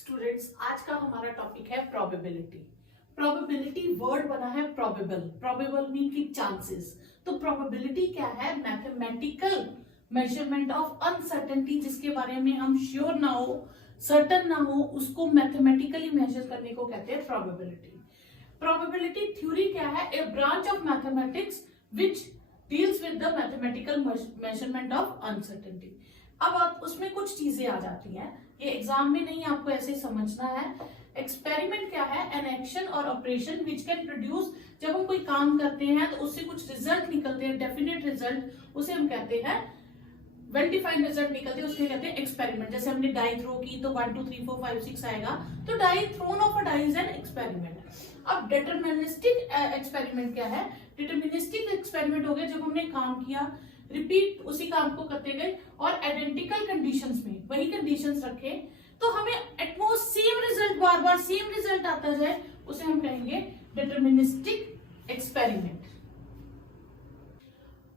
Students, आज का हमारा टॉपिक है प्रोबेबिलिटी। प्रोबेबिलिटी वर्ड बना है प्रोबेबल। प्रोबेबल मीन की चांसेस। तो प्रोबेबिलिटी क्या है? मैथमेटिकल मेजरमेंट ऑफ अनसर्टेनिटी, जिसके बारे में हम श्योर ना हो, सर्टन ना हो, उसको मैथमेटिकली मेजर करने को कहते हैं प्रोबेबिलिटी। प्रोबेबिलिटी थ्योरी क्या है? A branch of mathematics which deals with the mathematical measurement of uncertainty. अब आप उसमें कुछ चीजें आ जाती हैं, ये एग्जाम में नहीं, आपको ऐसे समझना है। एक्सपेरिमेंट क्या है? एन एक्शन और ऑपरेशन विच कैन प्रोड्यूस, जब हम कोई काम करते हैं तो उससे कुछ रिजल्ट निकलते हैं, डेफिनेट रिजल्ट, उसे हम कहते हैं वेल डिफाइंड रिजल्ट निकलते हैं, उसके कहते हैं एक्सपेरिमेंट। जैसे हमने डाई थ्रो की तो 1 2 3 4 5 6 आएगा, तो die thrown of a die is an experiment. अब डिटरमिनिस्टिक एक्सपेरिमेंट क्या है? डिटरमिनिस्टिक एक्सपेरिमेंट हो गया जब हमने काम किया, रिपीट उसी काम को करते गए और आइडेंटिकल कंडीशंस में वही कंडीशंस रखे, तो हमें एटमोस्ट सेम रिजल्ट, बार बार सेम रिजल्ट आता जाए, उसे हम कहेंगे डिटरमिनिस्टिक एक्सपेरिमेंट।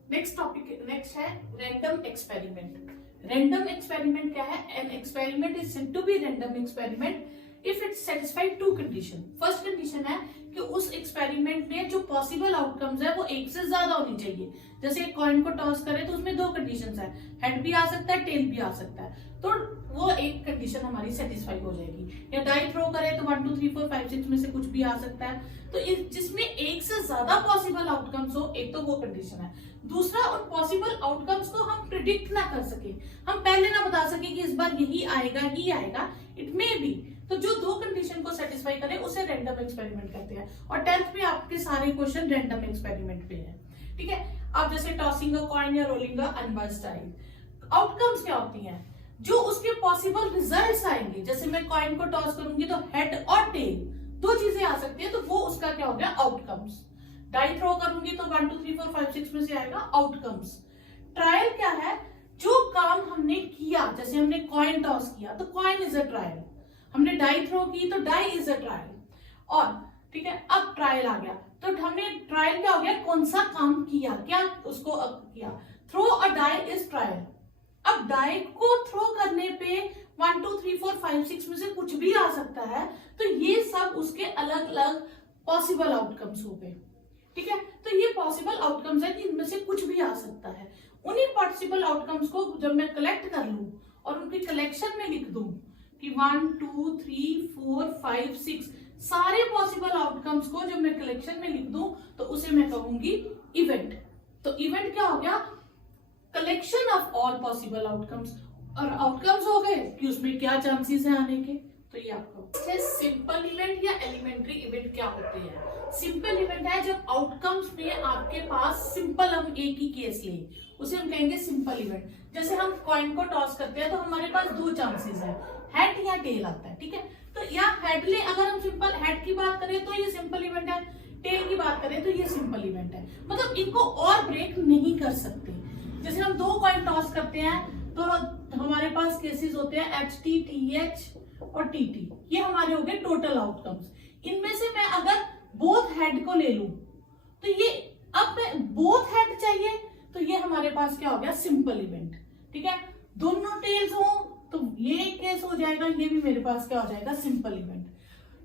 नेक्स्ट है रैंडम एक्सपेरिमेंट। रैंडम एक्सपेरिमेंट क्या है? An experiment is said to be random experiment if it satisfy two condition. First condition है कि उस एक्सपेरिमेंट में जो पॉसिबल आउटकम्स है वो एक से ज्यादा होनी चाहिए। जैसे एक कॉइन को टॉस करे तो उसमें दो कंडीशंस है, हेड भी आ सकता है, टेल भी आ सकता है, तो वो एक कंडीशन हमारी सेटिस्फाई हो जाएगी। या डाई थ्रो करे तो 1 2 3 4 5 6 में से कुछ भी आ सकता है, तो जिसमें एक से ज्यादा पॉसिबल आउटकम्स हो, एक तो वो कंडीशन है। दूसरा, उन पॉसिबल आउटकम्स को हम प्रिडिक्ट ना कर सके, हम पहले ना बता सके कि इस बार यही आएगा ही आएगा, इट मे बी, तो जो दो कंडीशन को सेटिस्फाई करे उसे रैंडम एक्सपेरिमेंट कहते हैं। और 10th में आपके सारे क्वेश्चन रैंडम एक्सपेरिमेंट पे है, ठीक है। अब जैसे टॉसिंग अ कॉइन या रोलिंग अ अनबज्ड डाई, आउटकम्स क्या होती हैं? जो उसके पॉसिबल रिजल्ट्स आएंगे, जैसे मैं कॉइन को टॉस करूंगी तो हेड और टेल दो चीजें आ सकती है, तो वो उसका क्या हो गया? आउटकम्स। डाई थ्रो करूंगी तो 1 2 3 4 5 6 में से आएगा आउटकम्स। ट्रायल क्या है? जो काम हमने किया, जैसे हमने कॉइन टॉस किया तो कॉइन इज अ ट्रायल, हमने डाई थ्रो की तो डाई इज अ ट्रायल, और ठीक है, अब ट्रायल आ गया तो हमने ट्रायल क्या हो गया? कौन सा काम किया, क्या उसको किया। Throw a die is trial. अब डाई को थ्रो करने पे 1 2 3 4 5 6 में से कुछ भी आ सकता है, तो ये सब उसके अलग अलग पॉसिबल आउटकम्स हो गए, ठीक है। तो ये पॉसिबल आउटकम्स है कि इनमें से कुछ भी आ सकता है। उन्हीं पॉसिबल आउटकम्स को जब मैं कलेक्ट कर लूं और उनकी कलेक्शन में लिख दूं कि 1 2 3 4 5 6 सारे पॉसिबल आउटकम्स को जब मैं कलेक्शन में लिख दूं तो उसे मैं कहूंगी इवेंट। तो इवेंट क्या हो गया? Collection of all possible outcomes, और आउटकम्स हो गए कि उसमें क्या चांसेस है आने के, तो ये आपको सिंपल इवेंट या एलिमेंट्री इवेंट क्या होते हैं? सिंपल इवेंट है जब आउटकम्स में आपके पास सिंपल, हम एक ही केस लें, उसे हम कहेंगे सिंपल इवेंट। जैसे हम कॉइन को टॉस करते हैं तो हमारे पास दो चांसेस है, हेड या टेल आता है, ठीक है। तो या हेड ले, अगर हम सिंपल हेड की बात करें तो ये सिंपल इवेंट है, टेल की बात करें तो ये सिंपल इवेंट है। मतलब इनको और ब्रेक नहीं कर सकते। जैसे हम दो कॉइन टॉस करते हैं तो हमारे पास केसेस होते हैं HT, TH और TT, ये हमारे हो गए टोटल आउटकम्स। इनमें से मैं अगर बोथ हेड को ले लूं तो ये, अब मैं बोथ हेड चाहिए तो ये हमारे पास क्या हो गया? सिंपल इवेंट, ठीक है। दोनों टेल्स हो तो ये एक केस हो जाएगा, ये भी मेरे पास क्या हो जाएगा? Simple event.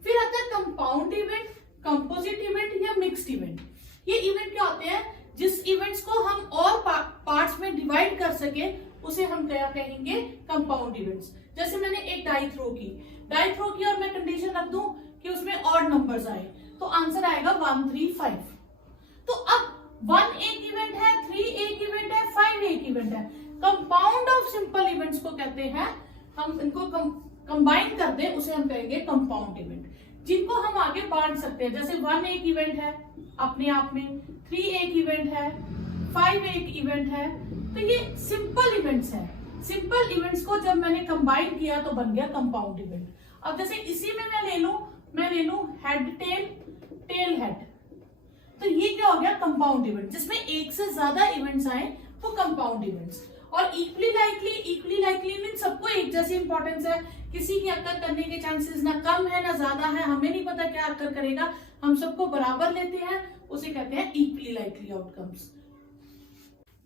फिर आता है कंपाउंड इवेंट, कंपोजिट इवेंट या मिक्स्ड इवेंट। ये इवेंट क्या होते हैं? जिस इवेंट्स को हम और पार्ट्स में डिवाइड कर सके उसे हम क्या कहेंगे? Compound events. जैसे मैंने एक डाई थ्रो की और मैं कंडीशन रख दूं कि उसमें ऑड नंबर्स आए, तो आंसर आएगा 1 3 5। तो अब 1 एक इवेंट है, 3 एक इवेंट है, 5 एक इवेंट है। कंपाउंड ऑफ सिंपल इवेंट्स को कहते हैं, हम इनको कंबाइन कर दें उसे हम कहेंगे कंपाउंड इवेंट, जिनको हम आगे बांट सकते हैं। जैसे 1 एक इवेंट है अपने आप में, 3 एक इवेंट है, 5 एक इवेंट है, तो ये सिंपल इवेंट्स हैं। सिंपल इवेंट्स को जब मैंने कंबाइन किया तो बन गया कंपाउंड इवेंट। अब जैसे इसी में मैं ले लूं हेड टेल, टेल हेड, तो ये क्या हो गया? Compound event. जिसमें एक से ज्यादा इवेंट्स आए वो कंपाउंड इवेंट्स। और इक्वली लाइकली मीन सबको एक जैसी इंपॉर्टेंस है, किसी की अक्कर करने के चांसेस ना कम है ना ज्यादा है, हमें नहीं पता क्या अक्कर करेगा, हम सबको बराबर लेते हैं, उसे कहते हैं इक्वली लाइकली आउटकम्स।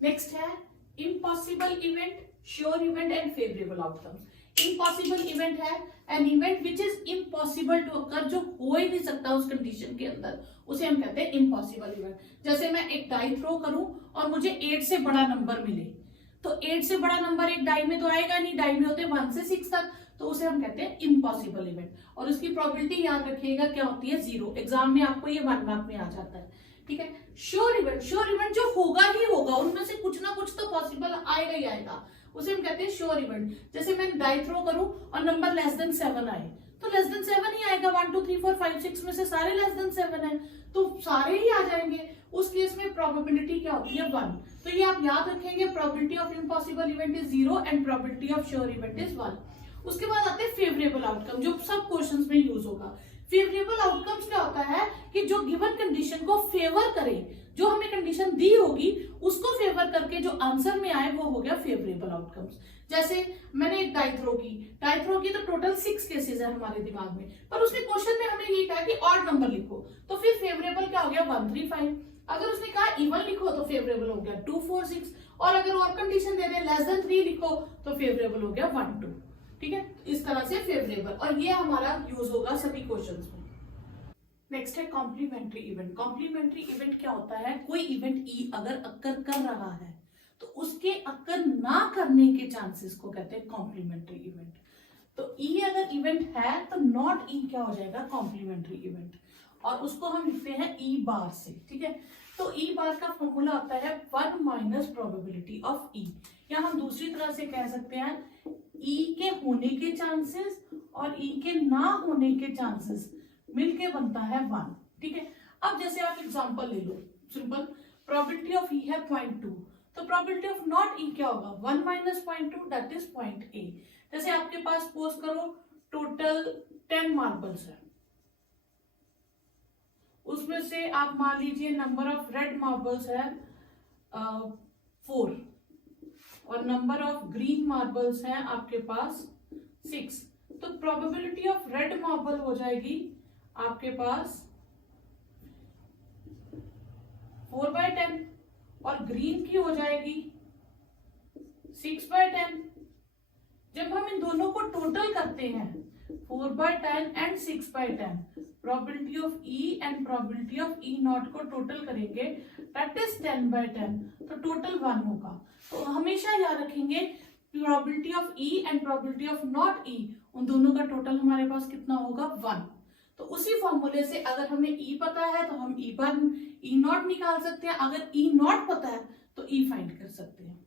नेक्स्ट है impossible event, sure event and favourable outcomes. Impossible event है an event which is impossible to occur, जो हो ही नहीं सकता उस कंडीशन के अंदर, उसे हम कहते हैं इम्पॉसिबल इवेंट। जैसे मैं एक डाई थ्रो करूं और मुझे 8 से बड़ा नंबर मिले, तो 8 से बड़ा नंबर एक डाई में तो आएगा नहीं, डाई में होते 1 से 6 तक, तो उसे हम कहते हैं इम्पॉसिबल इवेंट। और उसकी प्रोबेबिलिटी याद रखिएगा क्या होती है, 0। एग्जाम में आपको ये 1 मार्क में आ जाता है, ठीक है। श्योर इवेंट, श्योर इवेंट जो होगा ही होगा, उनमें से कुछ ना कुछ तो पॉसिबल आएगा ही आएगा, उसे हम कहते हैं श्योर इवेंट। जैसे मैं डाई थ्रो करूं और नंबर लेस देन 7 आए, तो लेस देन 7 ही आएगा, 1 2 3 4 5 6 में से सारे लेस देन 7 है, तो सारे ही आ जाएंगे। उस केस में प्रोबेबिलिटी क्या होती है, 1। तो ये आप याद रखेंगे, probability of impossible event is 0 and probability of sure event is 1। उसके बाद आते हैं फेवरेबल आउटकम, जो सब क्वेश्चंस में यूज होगा। फेवरेबल आउटकम्स क्या होता है कि जो गिवन कंडीशन को फेवर करे, जो हमें कंडीशन दी होगी उसको फेवर करके जो आंसर में आए वो हो गया फेवरेबल आउटकम्स। जैसे मैंने एक डाई थ्रो की तो टोटल 6 केसेस है हमारे दिमाग में, पर उसने क्वेश्चन में हमें ये कहा कि ऑड नंबर लिखो, तो फिर फेवरेबल क्या हो गया 1 3 5। अगर उसने कहा इवन लिखो तो फेवरेबल हो गया 2 4 6, और अगर और कंडीशन दे दे लेस देन 3 लिखो तो फेवरेबल हो गया 1 2, ठीक है। इस तरह से फेवरेबल, और ये हमारा यूज होगा सभी क्वेश्चंस में। नेक्स्ट है कॉम्प्लीमेंट्री इवेंट। कॉम्प्लीमेंट्री इवेंट क्या होता है, कोई इवेंट ई अगर अक्कर कर रहा है तो उसके अक्कर ना करने के चांसेस को कहते हैं कॉम्प्लीमेंट्री इवेंट। तो ई अगर इवेंट है तो नॉट ई क्या हो जाएगा, कॉम्प्लीमेंट्री इवेंट, और उसको हम लिखते हैं ई बार से, ठीक है। तो ई बार का फॉर्मूला आता है 1 माइनस प्रोबेबिलिटी ऑफ ई, या हम दूसरी तरह से कह सकते हैं ई के होने के चांसेस और ई के ना होने के चांसेस मिलके बनता है 1, ठीक है। अब जैसे आप एग्जांपल ले लो, सिंपल, प्रोबेबिलिटी ऑफ ई है 0.2, तो प्रोबेबिलिटी ऑफ नॉट ई क्या होगा, 1 माइनस 0.2 दैट इज 0.8। जैसे आपके पास सपोज करो टोटल 10 मार्बल्स है, उसमें से आप मान लीजिए नंबर ऑफ रेड मार्बल्स है 4 और नंबर ऑफ ग्रीन मार्बल्स है आपके पास 6, तो प्रोबेबिलिटी ऑफ रेड मार्बल हो जाएगी आपके पास 4/10 और ग्रीन की हो जाएगी 6/10। जब हम इन दोनों को टोटल करते हैं 4/10 and 6/10, probability of E and probability of E not को टोटल करेंगे दैट इज 10/10, तो टोटल 1 होगा। तो हमेशा याद रखेंगे probability of E and probability of not E, उन दोनों का टोटल हमारे पास कितना होगा 1। तो उसी फॉर्मूले से अगर हमें ई पता है तो हम ई पर ई नॉट निकाल सकते हैं, अगर ई नॉट पता है तो ई फाइंड कर सकते हैं।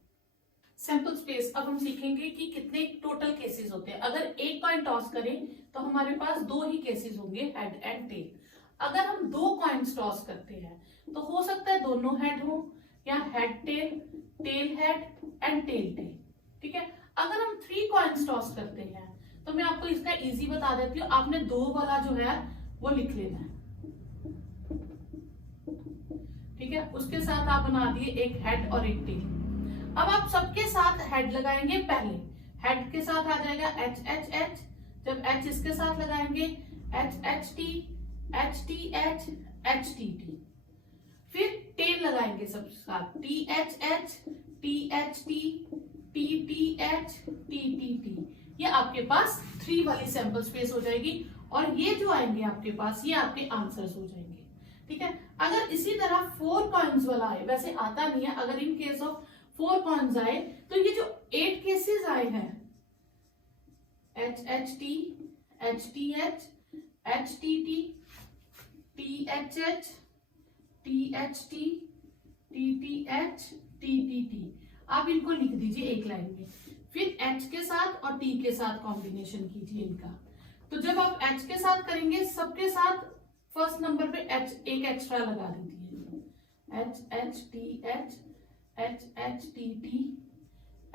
सैंपल स्पेस, अब हम सीखेंगे कि कितने टोटल केसेस होते हैं। अगर एक कॉइन टॉस करें तो हमारे पास 2 ही केसेस होंगे, हेड एंड टेल। अगर हम 2 कॉइन्स टॉस करते हैं तो हो सकता है दोनों हेड हो या head tail, tail head and tail tail, ठीक है। अगर हम 3 कॉइन्स टॉस करते हैं तो मैं आपको इसका इजी बता देती हूँ, आपने 2 वाला जो है वो लिख लेना है, ठीक है। उसके साथ आप बना दिए एक हेड और एक टेल। अब आप सबके साथ हेड लगाएंगे, पहले हेड के साथ आ जाएगा एच एच एच, जब एच इसके साथ लगाएंगे H H T H T H H T T, फिर टेल लगाएंगे सबके साथ T H H T H T T T H T T T. ये आपके पास 3 वाली सैंपल स्पेस हो जाएगी, और ये जो आएंगे आपके पास ये आपके आंसर्स हो जाएंगे, ठीक है। अगर इसी तरह 4 कॉइन्स वाला आए, वैसे आता नहीं है, अगर इन केस ऑफ 4 कॉइन्स आए तो ये जो 8 केसेस आए हैं H H T H T H T T H H T T H T, आप इनको लिख दीजिए एक लाइन में, फिर एच के साथ और टी के साथ कॉम्बिनेशन कीजिए इनका। तो जब आप एच के साथ करेंगे सबके साथ फर्स्ट नंबर पे एच एक एक्स्ट्रा लगा दीजिए, H H T H H T T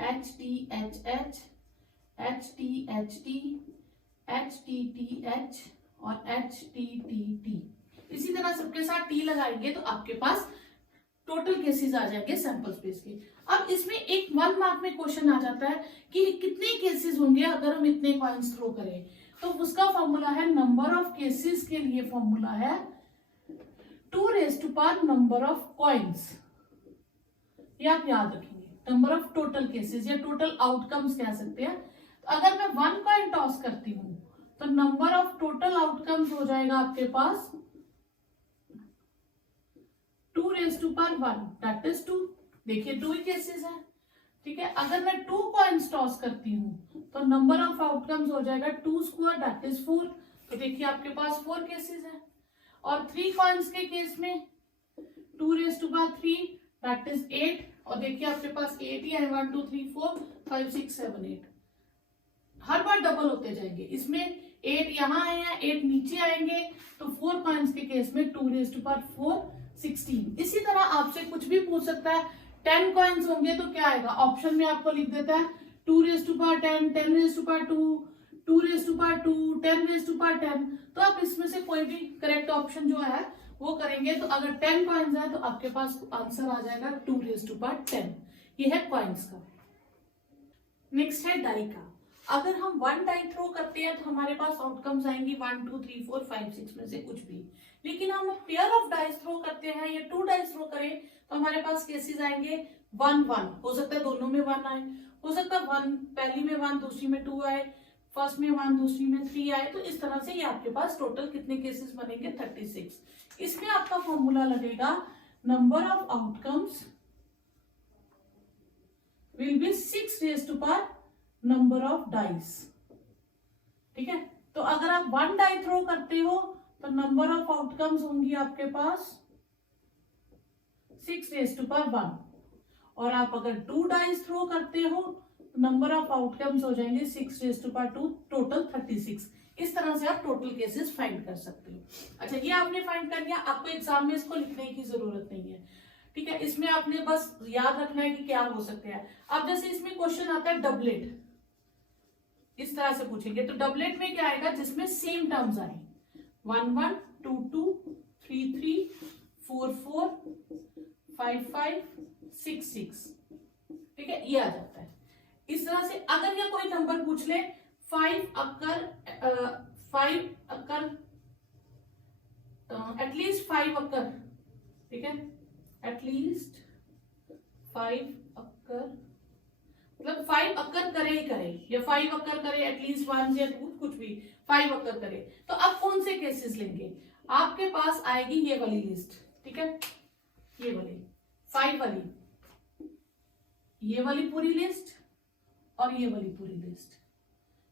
H T H H H T H T H और एच टी टी टी। इसी तरह सबके साथ टी लगाएंगे तो आपके पास टोटल केसेस आ जाएंगे सैंपल स्पेस के। अब इसमें एक 1 मार्क में क्वेश्चन आ जाता है कि कितने केसेस होंगे अगर हम इतने कॉइन्स थ्रो करें, तो उसका फॉर्मूला है नंबर ऑफ केसेस के लिए फॉर्मूला है 2 नंबर ऑफ कॉइन्स, ये आप याद रखेंगे। नंबर ऑफ टोटल केसेस या टोटल आउटकम्स कह सकते हैं। तो अगर मैं 1 कॉइन टॉस करती हूँ तो नंबर ऑफ टोटल आउटकम्स हो जाएगा आपके पास 2⁻1 दैट इज 2। देखिए 2 ही केसेस है, ठीक है। अगर मैं 2 कॉइन्स टॉस करती हूँ तो नंबर ऑफ आउटकम्स हो जाएगा 2² दैट इज 4। तो देखिए आपके पास 4 केसेस है। और 3 कॉइन्स के केस में 2⁻3 दैट इज 8। और देखिए आपके पास 8 ही है, 1 2 3 4 5 6 7 8, हर बार डबल होते जाएंगे। इसमें 8 यहाँ आए हैं, 8 नीचे आएंगे, तो 4 कॉइन्स के केस में 2⁻4 16। इसी तरह आपसे कुछ भी पूछ सकता है। 10 कॉइन्स होंगे तो क्या आएगा, ऑप्शन में आपको लिख देता है 2⁻10 10⁻2 2⁻2 10⁻10। तो आप इसमें से कोई भी करेक्ट ऑप्शन जो है वो करेंगे। तो अगर 10 कॉइन्स है तो आपके पास आंसर आ जाएगा 2⁻10। ये है कॉइन्स का। नेक्स्ट है डाई का। अगर हम 1 डाई थ्रो करते हैं तो हमारे पास आउटकम्स आएंगी 1 2 3 4 5 6 में से कुछ भी। लेकिन हम पेयर ऑफ डाइस थ्रो करते हैं या 2 डाइस थ्रो करें तो हमारे पास केसेस आएंगे 1 1। हो सकता है दोनों में 1 आए, हो सकता है 1 पहली में 1 दूसरी में 2 आए, फर्स्ट में 1 दूसरी में 3 आए। तो इस तरह से ये आपके पास टोटल कितने केसेस बनेंगे 36। इसमें आपका फॉर्मूला लगेगा number of outcomes will be 6 number of dice, ठीक है। तो अगर आप 1 डाई थ्रो करते हो तो नंबर ऑफ आउटकम्स होंगी आपके पास 6⁻1। और आप अगर 2 डाइस थ्रो करते हो तो नंबर ऑफ आउटकम्स हो जाएंगे 6⁻2, टोटल 36। इस तरह से आप टोटल केसेस फाइंड कर सकते हो। अच्छा, ये आपने फाइंड कर लिया, आपको एग्जाम में इसको लिखने की जरूरत नहीं है, ठीक है। इसमें आपने बस याद रखना है कि क्या हो सकते हैं। अब जैसे इसमें क्वेश्चन आता है डबलेट, इस तरह से पूछेंगे तो डबलेट में क्या आएगा, जिसमें सेम टर्म्स आए 1 1 2 2 3 3 4 4 5 5 6 6, ठीक है, ये आ जाता है। इस तरह से अगर ये कोई नंबर पूछ ले 5 अक्कर एटलीस्ट 5 अक्कर, ठीक है, एटलीस्ट 5 अक्कर, मतलब 5 अक्कर करे ही करे, या 5 अक्कर करे एटलीस्ट 1 या 2, कुछ भी 5 अक्कर करे। तो अब कौन से केसेस लेंगे, आपके पास आएगी ये वाली लिस्ट, ठीक है, ये वाली 5 वाली, ये वाली पूरी लिस्ट और ये वाली पूरी लिस्ट,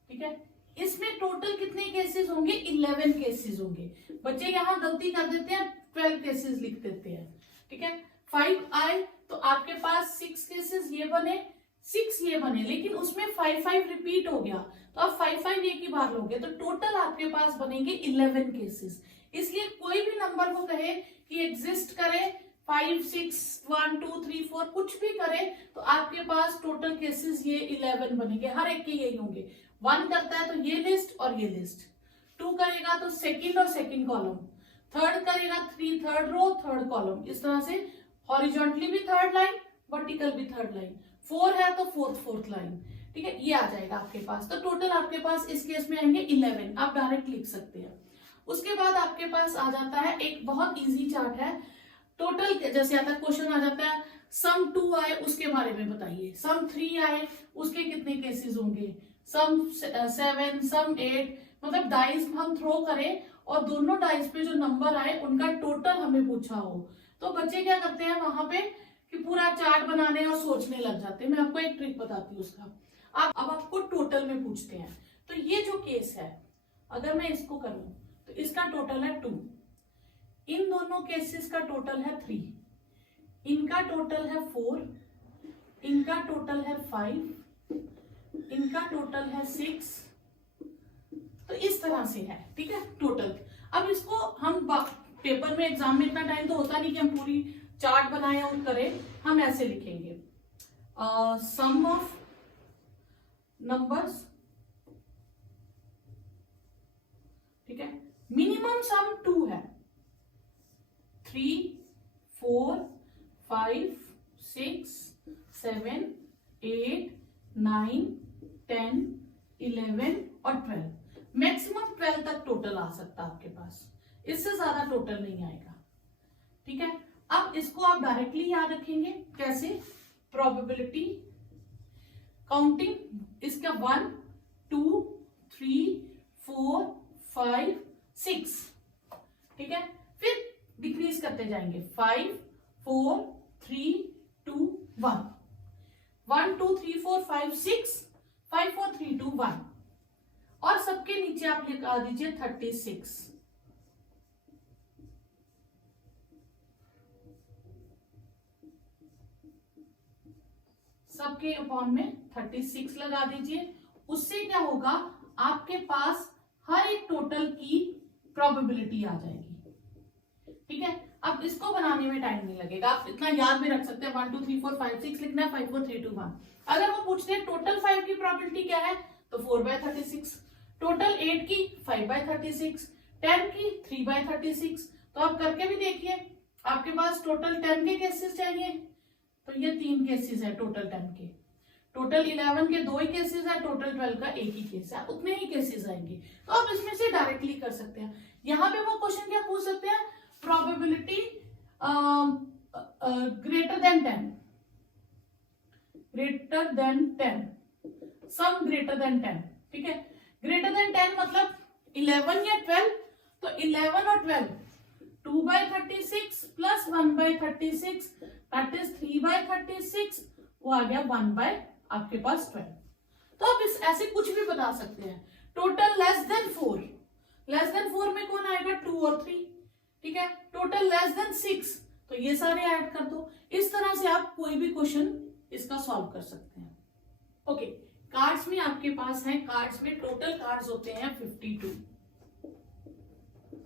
ठीक है। इसमें टोटल कितने केसेस होंगे, 11 केसेस होंगे। बच्चे यहां गलती कर देते हैं, 12 केसेस लिख देते हैं, ठीक है। 5 आए तो आपके पास 6 केसेस ये बने, 6 ये बने, लेकिन उसमें 5 5 रिपीट हो गया तो आप 5 5 एक ही बार लोगे, तो टोटल आपके पास बनेंगे 11 केसेस। इसलिए कोई भी नंबर को कहे कि एग्जिस्ट करे 5 6 1 2 3 4 कुछ भी करे, तो आपके पास टोटल केसेस ये 11 बनेंगे, हर एक के यही होंगे। 1 करता है तो ये लिस्ट और ये लिस्ट, 2 करेगा तो सेकंड और सेकंड कॉलम, 3rd करेगा 3 3rd रो 3rd कॉलम, इस तरह से हॉरिजॉन्टली भी 3rd लाइन, वर्टिकल भी 3rd लाइन, 4 है तो 4th लाइन, ठीक है, ये आ जाएगा आपके पास। तो टोटल आपके पास इस केस में आएंगे 11, आप डायरेक्ट लिख सकते हैं। उसके बाद आपके पास आ जाता है एक बहुत इजी चार्ट है, टोटल जैसे आता है क्वेश्चन आ जाता है सम 2 आए उसके बारे में बताइए, सम 3 आए उसके कितने केसेस होंगे, सम 7 सम 8, मतलब डाइस हम थ्रो करें और दोनों डाइस पे जो नंबर आए उनका टोटल हमें पूछा हो, तो बच्चे क्या करते हैं वहां पे कि पूरा चार्ट बनाने और सोचने लग जाते हैं। मैं आपको एक ट्रिक बताती हूँ उसका। अब आपको टोटल में पूछते हैं, तो ये जो केस है अगर मैं इसको करूं तो इसका टोटल है 2, इन दोनों केसेस का टोटल है 3, इनका टोटल है 4, इनका टोटल है 5, इनका टोटल है 6, तो इस तरह से है, ठीक है, टोटल। अब इसको हम पेपर में एग्जाम में इतना टाइम तो होता नहीं कि हम पूरी चार्ट बनाए और करें, हम ऐसे लिखेंगे सम ऑफ नंबर्स, ठीक है, मिनिमम सम 2 है, 3 4 5 6 7 8 9 10 11 और 12, मैक्सिमम 12 तक टोटल आ सकता है आपके पास, इससे ज्यादा टोटल नहीं आएगा, ठीक है। अब इसको आप डायरेक्टली याद रखेंगे कैसे, प्रोबेबिलिटी काउंटिंग, इसका 1 2 3 4 5 6, ठीक है। फिर डिक्रीज करते जाएंगे 5 4 3 2 1, 1 2 3 4 5 6, 5 4 3 2 1, और सबके नीचे आप लिखा दीजिए 36। सबके अपॉन में 36 लगा दीजिए। उससे क्या होगा, आपके पास हर एक टोटल की प्रोबेबिलिटी आ जाएगी, ठीक है। अब इसको बनाने में टाइम नहीं लगेगा, आप इतना याद भी रख सकते हैं। 1 2 3 4 5 6 लिखना है, 5 4 3 2 1। अगर वो पूछते हैं टोटल 5 की प्रोबेबिलिटी क्या है, तो 4/36, टोटल 8 की 5/36, 10 की 3/36। तो आप करके भी देखिए, आपके पास टोटल 10 के केसेस चाहिए, तो ये 3 केसेस है टोटल 10 के, टोटल 11 के 2 ही केसेस है, टोटल 12 का एक ही केस है, उतने ही केसेस आएंगे। तो आप इसमें से डायरेक्टली कर सकते हैं। यहाँ पे वो क्वेश्चन क्या पूछ सकते हैं, probability greater than 10, greater than 10, सम ग्रेटर देन 10, ठीक है। ग्रेटर देन 10 मतलब 11 या 12, तो 11 और 12 2/36 प्लस 1/36 दैट इज 3/36, वो आ गया 1 आपके पास 12। तो आप इस ऐसे कुछ भी बता सकते हैं। Total less than 4, less than 4 में कौन आएगा, 2 और 3, ठीक है। टोटल लेस देन 6, तो ये सारे ऐड कर दो। इस तरह से आप कोई भी क्वेश्चन इसका सॉल्व कर सकते हैं। ओके, कार्ड्स में आपके पास है, कार्ड्स में टोटल कार्ड्स होते हैं 52,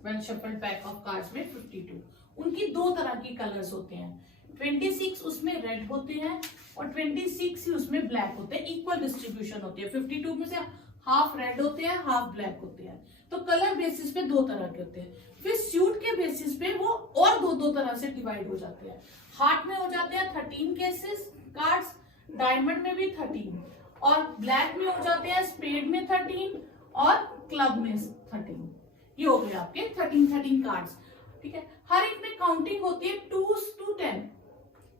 well shuffled pack of cards में 52। उनकी दो तरह की कलर्स होते हैं, 26 उसमें रेड होते हैं और 26 ही उसमें ब्लैक होते हैं। इक्वल डिस्ट्रीब्यूशन होती है, 52 में से हाफ रेड होते हैं, हाफ ब्लैक होते हैं। तो कलर बेसिस पे दो तरह के होते हैं। फिर सूट के बेसिस पे वो और दो तरह से डिवाइड हो जाते हैं। हार्ट में हो जाते हैं 13 केसेस कार्ड्स, डायमंड में भी 13, और ब्लैक में हो जाते हैं स्पेड में 13 और क्लब में 13। ये हो गए आपके 13 कार्ड्स, ठीक है। हर एक में काउंटिंग होती है 2 to 10।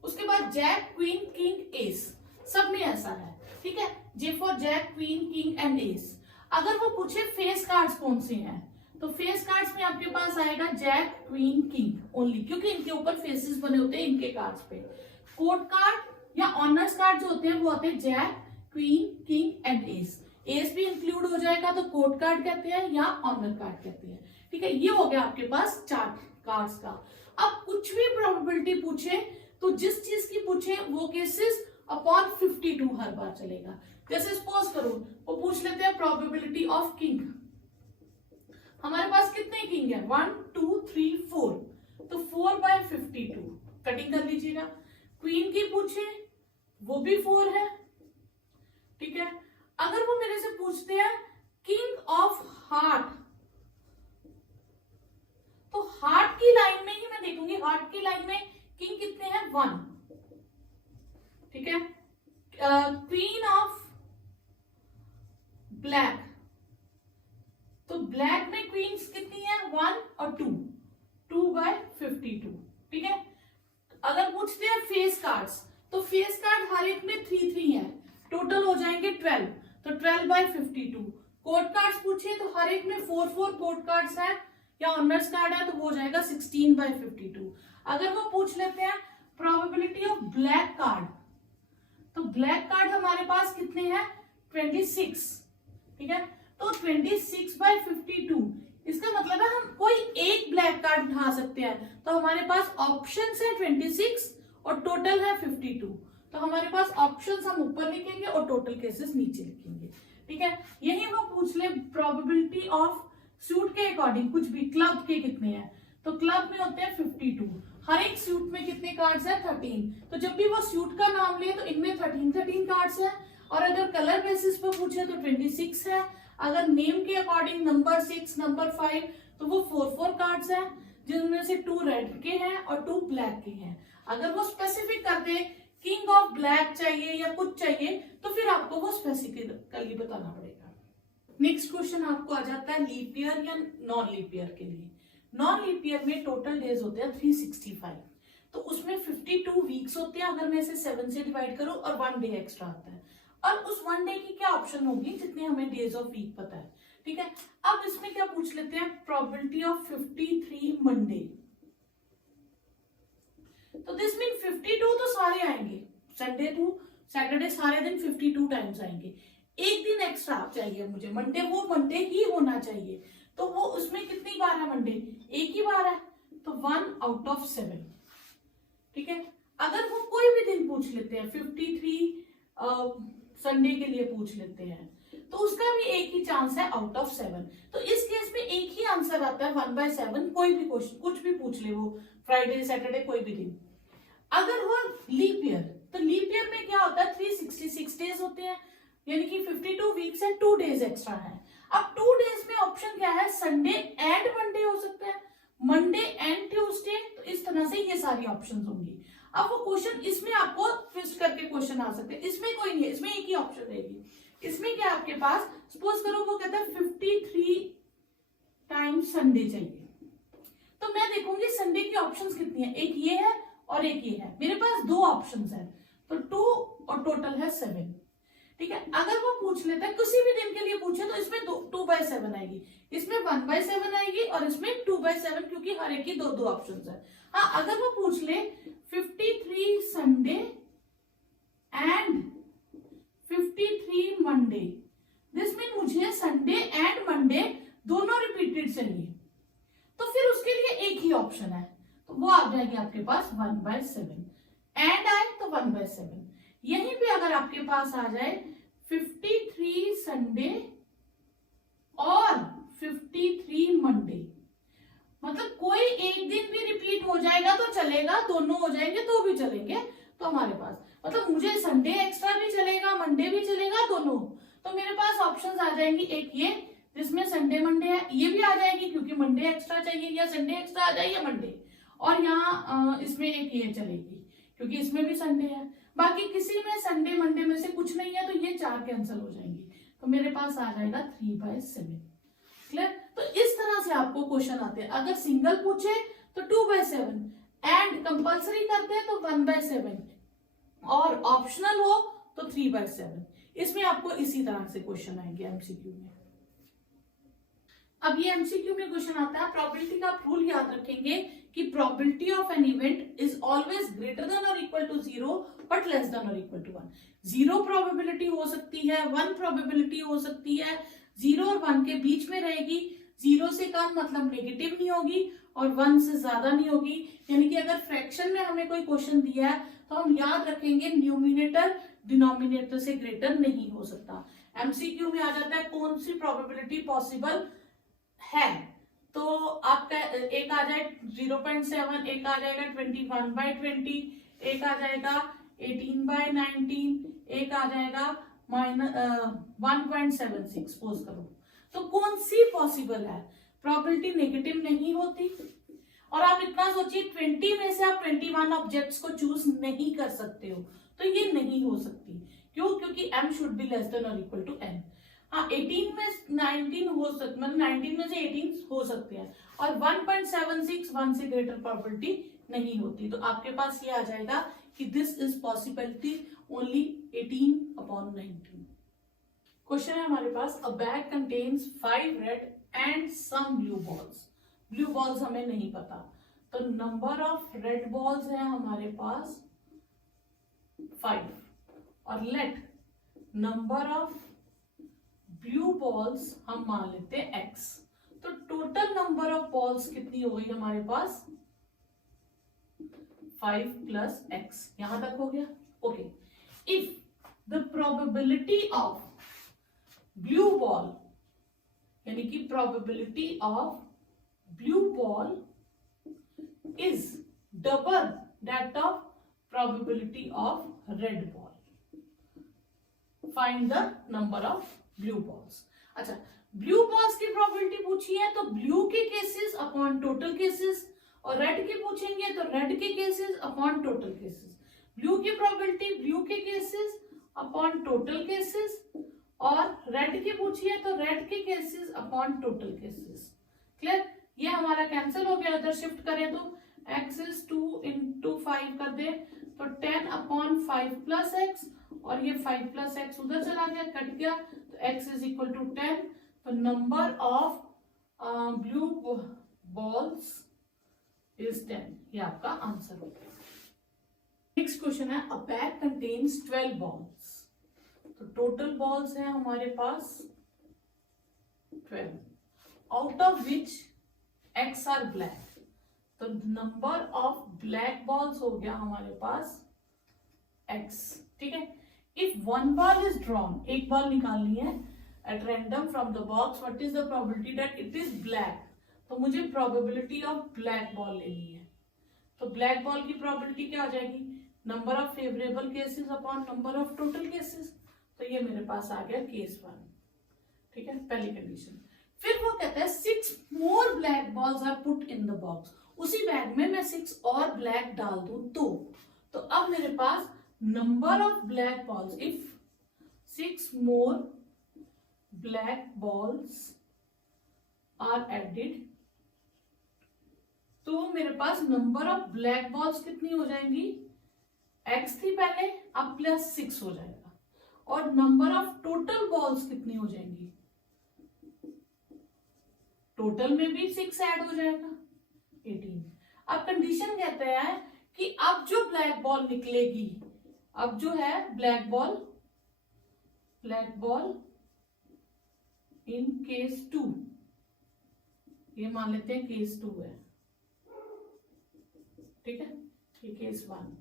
उसके बाद जैक क्वीन किंग एस, सब में ऐसा है, ठीक है। J for jack queen king and ace. अगर वो पूछे फेस कार्ड्स कौन से हैं, तो फेस कार्ड्स में आपके पास आएगा जैक क्वीन किंग ओनली, क्योंकि इनके ऊपर फेसेस बने होते हैं इनके कार्ड्स पे। कोर्ट कार्ड या ऑनर्स कार्ड जो होते हैं वो होते हैं jack queen king and ace. Ace भी इंक्लूड हो जाएगा तो कोर्ट कार्ड कहते हैं या ऑनर कार्ड कहते हैं, ठीक है। ये हो गया आपके पास 4 कार्ड्स का। अब कुछ भी प्रोबेबिलिटी पूछे तो जिस चीज की पूछे वो केसेस अपॉन 52 हर बार चलेगा। जैसे सपोज करो वो पूछ लेते हैं प्रोबेबिलिटी ऑफ किंग, हमारे पास कितने किंग है, 1 2 3 4, तो 4/52 कटिंग कर लीजिएगा। क्वीन की पूछे वो भी 4 है, ठीक है। अगर वो मेरे से पूछते हैं किंग ऑफ हार्ट, तो हार्ट की लाइन में ही मैं देखूंगी, हार्ट की लाइन में किंग कितने हैं, 1, ठीक है। क्वीन ऑफ ब्लैक, तो ब्लैक में क्वींस कितनी है, 1 और 2, 2/52, ठीक है। अगर पूछते हैं फेस कार्ड्स, तो फेस कार्ड हर एक में 3 है, टोटल हो जाएंगे 12, तो 12/52। कोर्ट कार्ड्स पूछे तो हर एक में 4 कोर्ट कार्ड्स है या ऑनर्स कार्ड है, तो वो हो जाएगा 16/52। अगर वो पूछ लेते हैं प्रोबेबिलिटी ऑफ ब्लैक कार्ड, तो ब्लैक कार्ड हमारे पास कितने हैं, 26, ठीक है। तो 26/52, इसका मतलब है हम कोई एक ब्लैक कार्ड उठा सकते हैं। तो हमारे पास ऑप्शंस है 26 और टोटल है 52, तो हमारे पास ऑप्शंस हम ऊपर लिखेंगे और टोटल केसेस नीचे लिखेंगे, ठीक है। यही वो पूछ ले प्रोबेबिलिटी ऑफ सूट के अकॉर्डिंग कुछ भी, क्लब के कितने हैं, तो क्लब में होते हैं 52, हर एक सूट में कितने कार्ड्स है, 13। तो जब भी वो सूट का नाम ले तो इनमें 13 कार्ड्स है, और अगर कलर बेसिस पर पूछे तो 26 है। अगर नेम के अकॉर्डिंग नंबर 6 नंबर 5 तो वो 4 कार्ड्स हैं, जिनमें से 2 रेड के हैं और 2 ब्लैक के हैं। अगर वो स्पेसिफिक कर दे किंग ऑफ ब्लैक चाहिए या कुछ चाहिए, तो फिर आपको वो स्पेसिफिकली बताना पड़ेगा। नेक्स्ट क्वेश्चन आपको आ जाता है लीप ईयर या नॉन लीप ईयर के लिए। नॉन लीप ईयर में टोटल डेज होते हैं 365, तो उसमें 52 वीक्स होते हैं। अगर मैं इसे 7 से डिवाइड करूं और 1 डे एक्स्ट्रा आता है, और उस 1 डे की क्या ऑप्शन होगी, जितने हमें डेज ऑफ वीक पता है, ठीक है, अब इसमें क्या पूछ लेते हैं, प्रोबेबिलिटी ऑफ 53 मंडे। तो दिस मीन 52 तो सारे आएंगे, संडे टू सैटरडे सारे दिन 52 टाइम्स आएंगे। एक दिन एक्स्ट्रा चाहिए मुझे, मंडे वो मंडे ही होना चाहिए, तो वो उसमें कितनी बार है मंडे, एक ही बार है, तो 1 आउट ऑफ 7। ठीक है, अगर वो कोई भी दिन पूछ लेते हैं, 53 संडे के लिए पूछ लेते हैं, तो उसका भी एक ही चांस है आउट ऑफ 7। तो इस केस में एक ही आंसर आता है 1/7, कोई भी क्वेश्चन कुछ भी पूछ ले, वो फ्राइडे सैटरडे कोई भी दिन। अगर वो लीप ईयर, तो लीप ईयर में क्या होता है, 366 डेज होते हैं, यानी कि 52 वीक्स है, 2 डेज एक्स्ट्रा है। अब 2 डेज में ऑप्शन क्या है, संडे एंड मंडे हो सकता है, मंडे एंड ट्यूसडे, तो इस तरह से ये सारी ऑप्शंस होंगी। अब वो क्वेश्चन इसमें आपको ट्विस्ट करके क्वेश्चन आ सकते हैं, इसमें कोई नहीं है, इसमें एक ही ऑप्शन रहेगी। इसमें क्या आपके पास, सपोज करो वो कहता है 53 टाइम्स संडे चाहिए, तो मैं देखूंगी संडे की ऑप्शंस कितनी है, एक ये है और एक ये है, मेरे पास 2 ऑप्शंस है, तो 2 और टोटल है 7। ठीक है, अगर वो पूछ लेता है किसी भी दिन के लिए पूछे, तो इसमें 2/7 आएगी, इसमें 1/7 आएगी और इसमें 2/7, क्योंकि हर एक की 2 ऑप्शंस है। हाँ, अगर वो पूछ ले 53 Sunday and 53 Monday, this mean मुझे संडे एंड मंडे दोनों रिपीटेड चाहिए, तो फिर उसके लिए एक ही ऑप्शन है, तो वो आ जाएगी आपके पास 1/7, एंड आए तो 1/7। यहीं पे अगर आपके पास आ जाए 53 संडे और 53 मंडे, मतलब कोई एक दिन भी रिपीट हो जाएगा तो चलेगा, दोनों हो जाएंगे तो भी चलेंगे, तो हमारे पास मतलब मुझे संडे एक्स्ट्रा भी चलेगा, मंडे भी चलेगा, दोनों, तो मेरे पास ऑप्शंस आ जाएंगी, एक ये जिसमें संडे मंडे है, ये भी आ जाएगी क्योंकि मंडे एक्स्ट्रा चाहिए, या संडे एक्स्ट्रा आ जाए या मंडे, और यहाँ इसमें एक ये चलेगी क्योंकि इसमें भी संडे है, बाकी किसी में संडे मंडे में से कुछ नहीं है, तो ये 4 कैंसिल हो जाएंगी, तो मेरे पास आ जाएगा 3/7। क्लियर, तो इस तरह से आपको क्वेश्चन आते हैं, अगर सिंगल पूछे तो 2/7, एंड कंपल्सरी करते हैं तो 1/7, और ऑप्शनल हो तो 3/7। इसमें आपको इसी तरह से क्वेश्चन आएंगे एमसीक्यू में। अब ये एमसीक्यू में क्वेश्चन आता है, प्रोबेबिलिटी का रूल याद रखेंगे कि probability of an event is always greater than और equal to 0 but less than और इक्वल टू 1। 0 प्रोबेबिलिटी हो सकती है, 1 प्रोबेबिलिटी हो सकती है, 0 और 1 के बीच में रहेगी, 0 से कम मतलब नेगेटिव नहीं होगी और 1 से ज्यादा नहीं होगी। यानी कि अगर फ्रैक्शन में हमें कोई क्वेश्चन दिया है तो हम याद रखेंगे न्यूमिनेटर डिनोमिनेटर से ग्रेटर नहीं हो सकता। एमसीक्यू में आ जाता है कौन सी प्रोबेबिलिटी पॉसिबल है, तो आपका एक आ जाए 0.7, एक आ जाएगा 21/20, एक आ जाएगा 18/19, एक आ जाएगा -1.76 सपोज करो, तो कौन सी पॉसिबल है, प्रोबेबिलिटी नेगेटिव नहीं होती। और आप इतना सोचिए 20 में से आप 21 ऑब्जेक्ट्स को चूज नहीं कर सकते हो, तो ये नहीं हो सकती, क्यों, क्योंकि m should be less than और इक्वल टू n। हाँ, 18 में 19 हो सकते, मतलब 19 में से 18 हो सकते हैं, और 1.76 1 से ग्रेटर प्रोबेबिलिटी नहीं होती, तो आपके पास ये आ जाएगा कि this is possibility only 18/19। Question है हमारे पास, a bag contains 5 red and some blue balls. Blue balls हमें नहीं पता, तो नंबर ऑफ रेड बॉल्स है हमारे पास 5, और late number of blue balls हम मान लेते हैं x, तो टोटल नंबर ऑफ बॉल्स कितनी हो गई हमारे पास 5 + x, यहां तक हो गया। Okay, if the probability of blue ball, यानी कि probability of blue ball is double that of probability of red ball, find the number of blue balls. अच्छा, ब्लू बॉल्स की प्रोबेबिलिटी पूछी है तो ब्लू के केसेस अपॉन टोटल केसेस, और red की पूछेंगे तो रेड के cases upon total cases. Blue की प्रोबेबिलिटी ब्लू के केसेस अपॉन टोटल केसेस, और रेड की पूछी है तो रेड के cases upon total cases. Clear, ये हमारा कैंसिल हो गया, उधर शिफ्ट करें तो x is 2 into 5 कर दे तो 10/5 + x, और ये 5 + x उधर चला गया, कट गया, तो x is equal to 10, तो number of blue balls is 10, ये आपका आंसर हो गया। नेक्स्ट क्वेश्चन है, अ बैग कंटेन्स 12 बॉल्स। तो टोटल बॉल्स हैं हमारे पास 12, out of which X are black. तो नंबर ऑफ ब्लैक बॉल्स हो गया हमारे पास एक्स, ठीक है। If one ball is drawn, एक बॉल निकालनी है at random from the box, what is the probability that it is black. तो मुझे प्रोबेबिलिटी ऑफ ब्लैक बॉल लेनी है। तो ब्लैक बॉल की प्रोबेबिलिटी क्या आ जाएगी, number of favourable cases upon number of total cases. तो ये मेरे पास आ गया केस 1, ठीक है, पहली कंडीशन। फिर वो कहता है 6 more black balls are put in the box. उसी बैग में मैं 6 और ब्लैक डाल दूं तो अब मेरे पास number of black balls, if 6 more black balls are added, तो मेरे पास नंबर ऑफ ब्लैक बॉल्स कितनी हो जाएंगी, x थी पहले, अब प्लस 6 हो जाएगा। और नंबर ऑफ टोटल बॉल्स कितनी हो जाएंगी, टोटल में भी 6 ऐड हो जाएगा, 18। अब कंडीशन कहते हैं कि अब जो ब्लैक बॉल निकलेगी, अब जो है ब्लैक बॉल इन केस 2, ये मान लेते हैं केस 2 है, ठीक है, ये केस 1।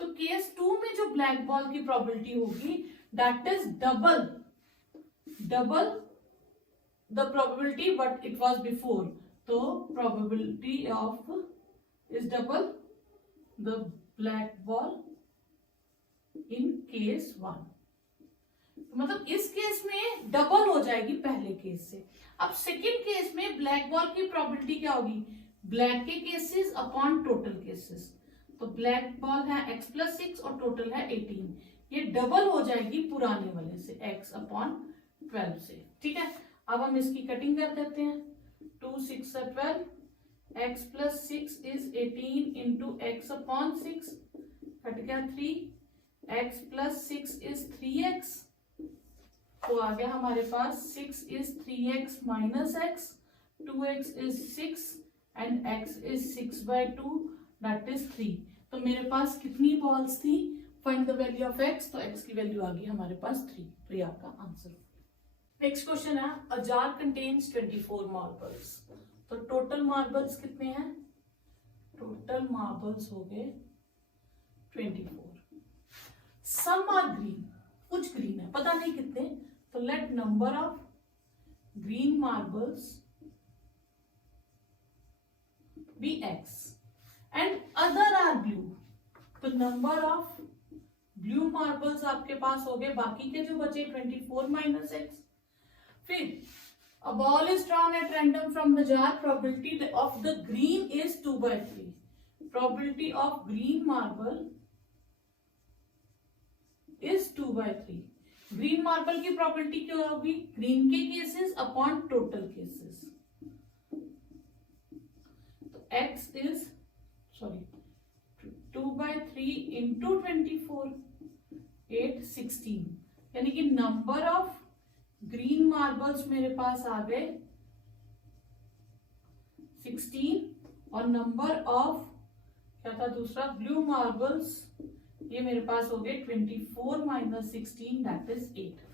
तो केस 2 में जो ब्लैक बॉल की प्रोबेबिलिटी होगी that is double the probability what it was before. तो probability of is double the black ball in case 1। मतलब इस केस में डबल हो जाएगी पहले केस से। अब सेकेंड केस में ब्लैक बॉल की प्रोबेबिलिटी क्या होगी, ब्लैक के केसेस अपॉन टोटल केसेस। तो ब्लैक बॉल है x प्लस 6 और टोटल है 18, ये डबल हो जाएगी पुराने वाले से x अपॉन 12 से, ठीक है। अब हम इसकी कटिंग कर देते हैं, 2 6 12, x plus 6 is 18 into x upon 6, cut गया 3, x प्लस 6 इज 3x, तो आ गया हमारे पास 6 is 3x minus x, 2x is 6 and x is 6/2 that is 3। तो मेरे पास कितनी बॉल्स थी, find the value of x, तो x की वैल्यू आ गई हमारे पास 3, तो ये आपका आंसर। नेक्स्ट क्वेश्चन है, अ जार कंटेन्स 24 मार्बल्स। तो टोटल मार्बल्स कितने हैं, टोटल मार्बल्स हो गए 24। सम आर ग्रीन, कुछ ग्रीन है, पता नहीं कितने, तो let number of green marbles be x and other are blue. तो नंबर ऑफ ब्लू मार्बल्स आपके पास हो गए, बाकी के जो बचे 24 माइनस x। फिर a ball is drawn at random from the jar, probability of the green is 2/3, probability of green marble is 2/3। Green marble की प्रोबेबिलिटी क्या होगी, ग्रीन के केसेस अपॉन टोटल केसेस। तो x इज 2/3 इंटू 24, 8 16, यानी कि number of green marbles मेरे पास आ गए 16 और नंबर ऑफ क्या था दूसरा, ब्लू मार्बल्स, ये मेरे पास हो गए 24 माइनस 16 दैट इज 8।